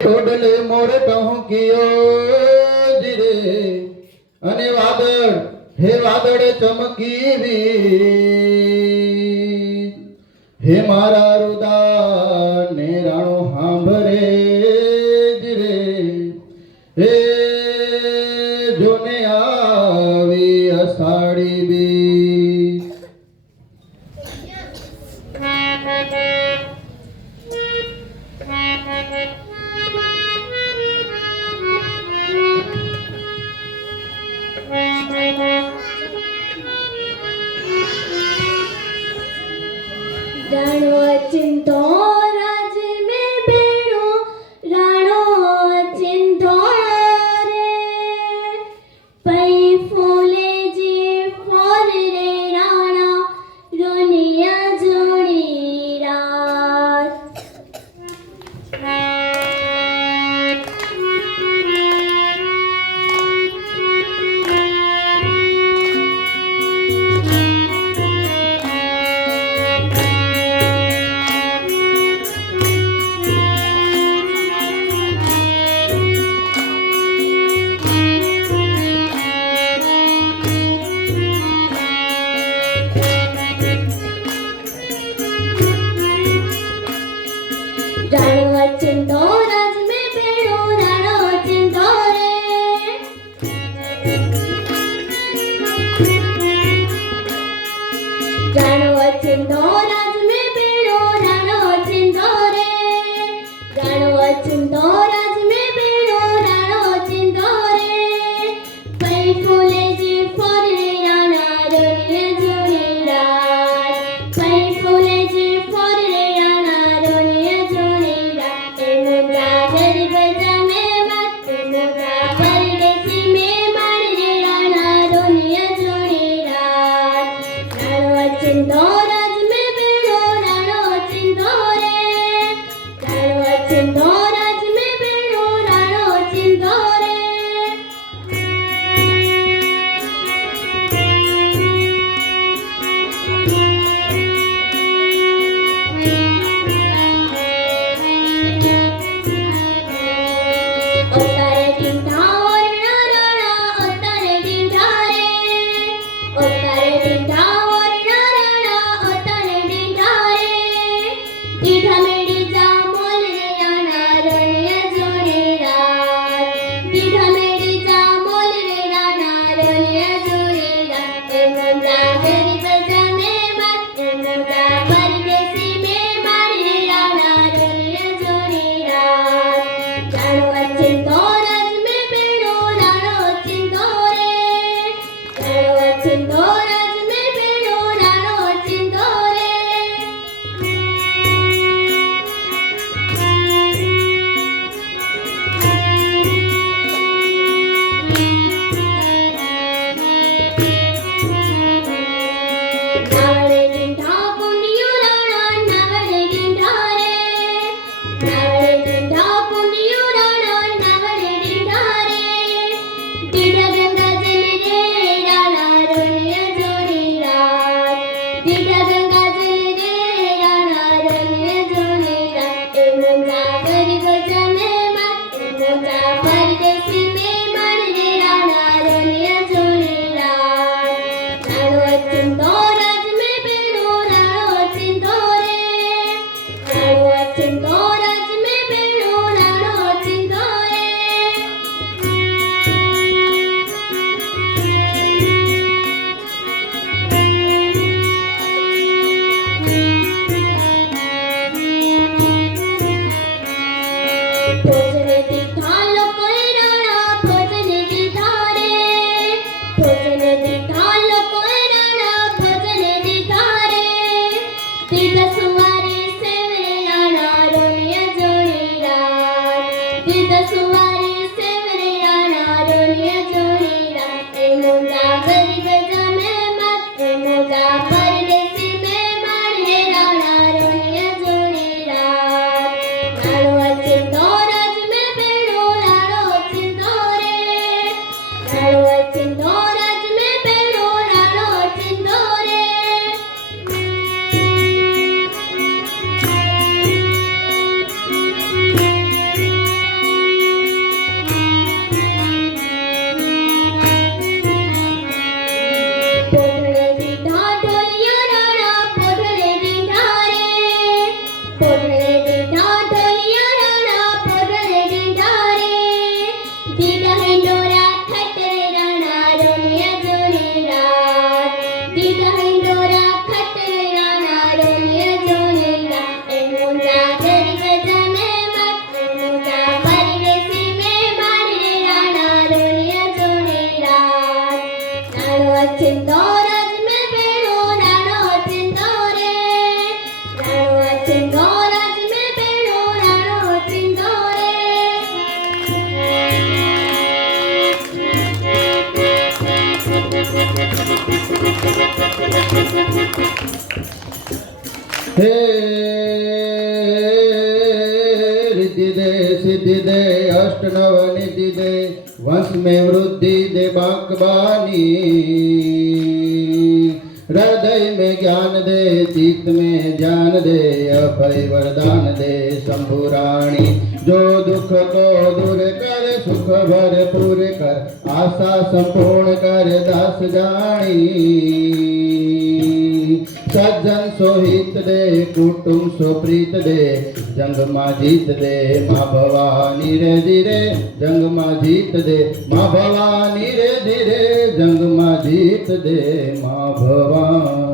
ઓડલે મોર ટહુકિયો જીરે અને વાદળ હે વાદળ ચમકી વીર હે મારા રુદા ને રાણો હાંભરે જીરે હે જોને આવી અષાઢી બીજ राणो चिंतो राज में बेड़ो राणो चिंतो रे पई फूले जी फोर रे राणा रोनिया जोड़ी रात राणो चिंतो राज में बेड़ो राणो चिंतो रे राणो चिंतो राज में बेड़ो राणो चिंतो रे राणो चिंतो राज में बेड़ो राणो चिंतो रे पई फूले जी फोर रे राणा रोनिया जोड़ी रात पई फूले जी फोर रे राणा रोनिया जोड़ी रात मुद्रा गरीब जमे मत मुद्रा परदेसी में मार रे राणा रोनिया जोड़ी रात राणो चिंतो राज में बेड़ो राणो चिंतो रे राणो चिंतो राज में बेड़ो राणो चिंतो रे ओतारे डिंढा वरना राणा ओतारे डिंढा रे ओतारे डिंढा वरना राणा ओतारे डिंढा रे डिंढा मेडी जा मोल रे राणा रोनिया जोड़ी रात डिंढा मेडी जा मोल रे राणा रोनिया जोड़ी रात मुद्रा गरीब जमे मत मुद्रा परदेसी में मार रे राणा रोनिया जोड़ी रात राणो चिंतो राज में बेड़ो राणो चिंतो रे राणो चिंतो राज में बेड़ो राणो चिंतो रे नावड़े डिंढा पुनियो राणा नावड़े डिंढा रे नावड़े डिंढा पुनियो राणा नावड़े डिंढा रे डिंढा गंगा जल रे राणा रोनिया जोड़ी रात डिंढा गंगा जल रे राणा रोनिया जोड़ी रात मुद्रा गरीब जमे मत मुद्रा परदेसी में मार रे राणा रोनिया जोड़ी रात राणो चिंतो राज में बेड़ो राणो चिंतो रे राणो चिंतो राज में बेड़ो राणो चिंतो रे भोजन दीठा लोकोए राणा भोजन दीठा रे भोजन दीठा लोकोए राणा भोजन दीठा रे दीठा सुवारी सेवरे राणा रोनिया जोड़ी रात दीठा सुवारी सेवरे राणा रोनिया जोड़ी रात मुद्रा गरीब जमे मत मुद्रा परदेसी में मार रे राणा रोनिया जोड़ी रात राणो चिंतो राज हे रिद्धि दे सिद्धि दे अष्ट नव निधि दे वंश में वृद्धि दे बांकबानी हृदय में ज्ञान दे चित्त में ज्ञान दे अभय वरदान दे शंभु रानी जो दुख को दूर कर सुख भरपूर कर आशा संपूर्ण कर दास जानी सज्जन सोहित दे कुटुंब सुप्रीत दे जंग माँ जीत दे माँ भवानी रे धीरे जंग माँ जीत दे माँ भवानी रे धीरे जंग माँ जीत दे माँ भवानी।